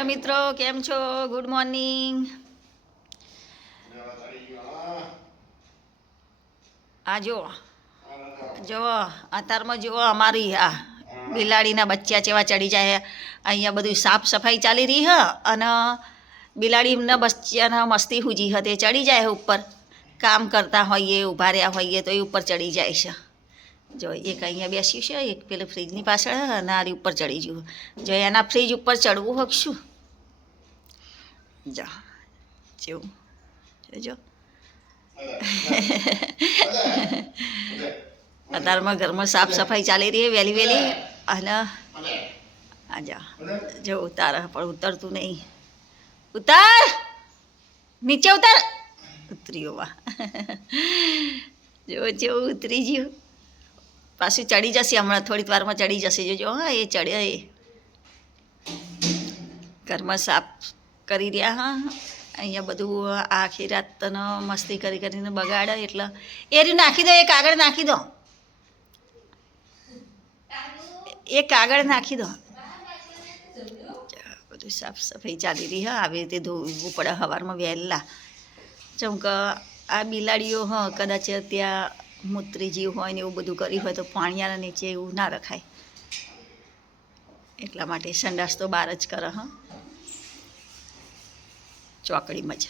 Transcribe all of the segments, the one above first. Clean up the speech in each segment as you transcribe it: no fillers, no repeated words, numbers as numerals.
Hello મિત્રો, કેમ છો? Good morning. આ જુઓ અત્યારમાં જુઓ અમારી આ બિલાડીના બચ્ચા જેવા ચડી જાય. અહીંયા બધું સાફ સફાઈ ચાલી રહી હ અને બિલાડીના બચ્ચાના મસ્તી હુજી હતી ચડી જાય ઉપર. કામ કરતા હોઈએ, ઊભા રહ્યા હોઈએ તો એ ઉપર ચડી જાય છે. જો એક અહીંયા બેસ્યું છે, એક પેલે ફ્રીજની પાછળ અને આરી ઉપર ચડી ગયું. જો એના ફ્રીજ ઉપર ચડવું હકશું. જો જેવું જોજો. અત્યારમાં ઘરમાં સાફ સફાઈ ચાલી રહી વહેલી વહેલી અને આજા જો ઉતાર પણ ઉતરતું નહીં. ઉતાર, નીચે ઉતાર. ઉતર્યો વાહ. જો જેવું ઉતરી ગયું. પાછું ચડી જશે હમણાં થોડીક વારમાં ચડી જશે. જોજો હા એ ચડ્યા એ ઘરમાં સાફ કરી રહ્યા. હા અહીંયા બધું આખી રાત મસ્તી કરી કરીને બગાડે એટલે એ રહ્યું નાખી દો. એ કાગળ નાખી દો. એ કાગળ નાખી દો. બધું સાફ સફાઈ ચાલી રહી હા. આવી રીતે ધોવું પડે સવારમાં વહેલા. જેમ કે આ બિલાડીઓ હ કદાચ ત્યાં મૂત્રી જીવ હોય ને એવું બધું કર્યું હોય તો પાણીયાના નીચે એવું ના રખાય. એટલા માટે સંડાસ તો બહાર જ કરે. હા ચોકડીમાં જ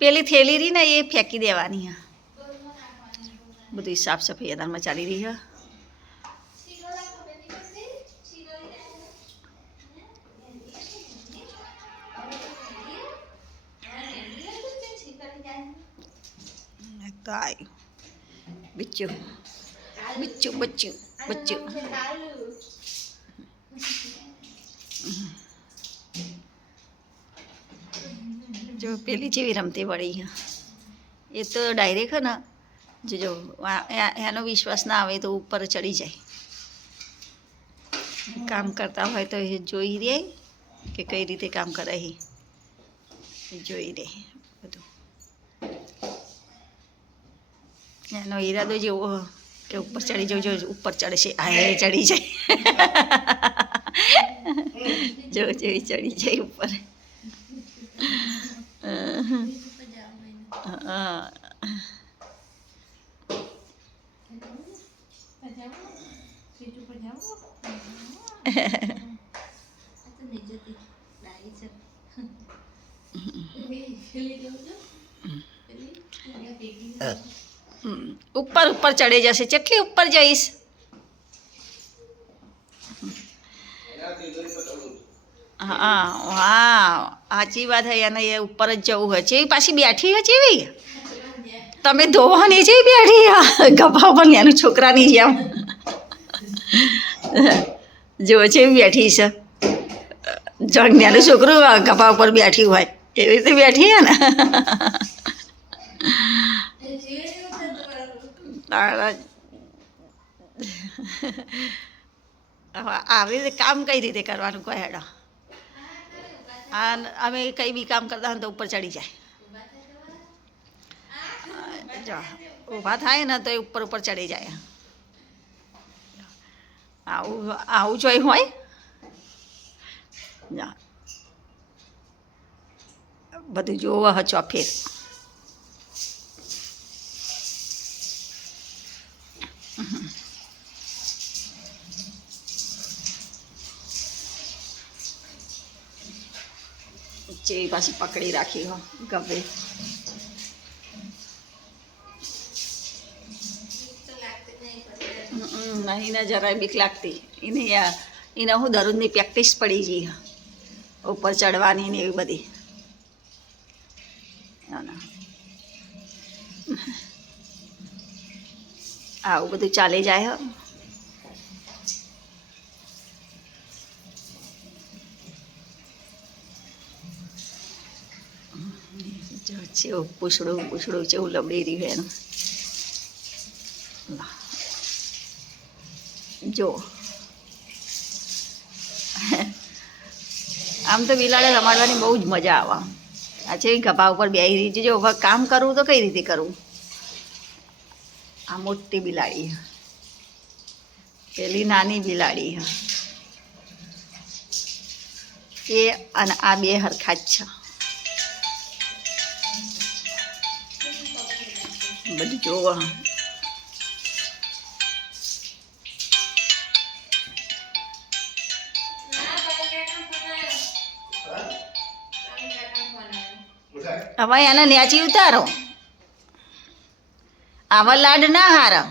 પેલી થેલી રહી ને એ ફેંકી દેવાની. હા બધું સાફ સફાઈ અદારમાં ચાલી રહી. હા તો આવ્યું બચ્ચું બચ્ચું બચ્ચું બચ્ચું. જો પેલી જેવી રમતી વળી. એ તો ડાયરેક્ટ હે ને જો એનો વિશ્વાસ ના આવે તો ઉપર ચડી જાય. કામ કરતા હોય તો એ જોઈ રહે કે કઈ રીતે કામ કરે. એ જોઈ રહે બધું. એનો ઈરાદો જેવો કે ઉપર ચડી જવું. જો ઉપર ચડશે. આ એ ચડી જાય. જો જેવી ચડી જાય ઉપર. હા ઉપર ઉપર ચડી જશે. કેટલી ઉપર જઈશ? હા હા સાચી વાત હે. એને એ ઉપર જ જવું હોય છે. એ પાછી બેઠી હોય છે એવી. તમે ધોવાની છે બેઠી ગભા પર એનું છોકરાની જેમ. જો છે બેઠી છે. જંગનું છોકરું ગભા ઉપર બેઠી હોય એવી રીતે બેઠી હે ને. આવી રીતે કામ કઈ રીતે કરવાનું કોઈ હેડો. અમે કઈ બી કામ કરતા હોય તો ઉપર ચડી જાય. જો ઊભા થાય ને તો એ ઉપર ઉપર ચડી જાય. આવું આવું જોઈ હોય. બધું જોવા હ ચોફેર. જેવી પાછી પકડી રાખી હો ગભે. નહીં ને જરાય બીક લાગતી. એને હું દરરોજની પ્રેક્ટિસ પડી ગઈ ઉપર ચડવાની ને એવી બધી. આવું બધું ચાલી જાય. હો જેવું પૂછડું પૂછડું જેવું લબડી રહ્યું એનું. જો આમ તો બિલાડે રમાડવાની બહુ જ મજા આવે. આ છે ગભા ઉપર બેસી રહી છે. જો હવે કામ કરવું તો કઈ રીતે કરવું. આ મોટી બિલાડી પેલી નાની બિલાડી. એ અને આ બે હરખા જ છે. બધું જોવો. હવે એને ન્યાચી ઉતારો. આવા લાડ ના હારા.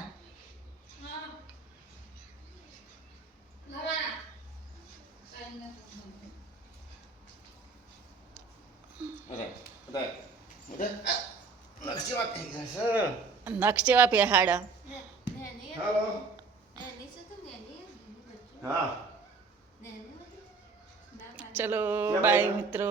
નક્ષ જેવા પહેહાડા. ચલો બાય મિત્રો.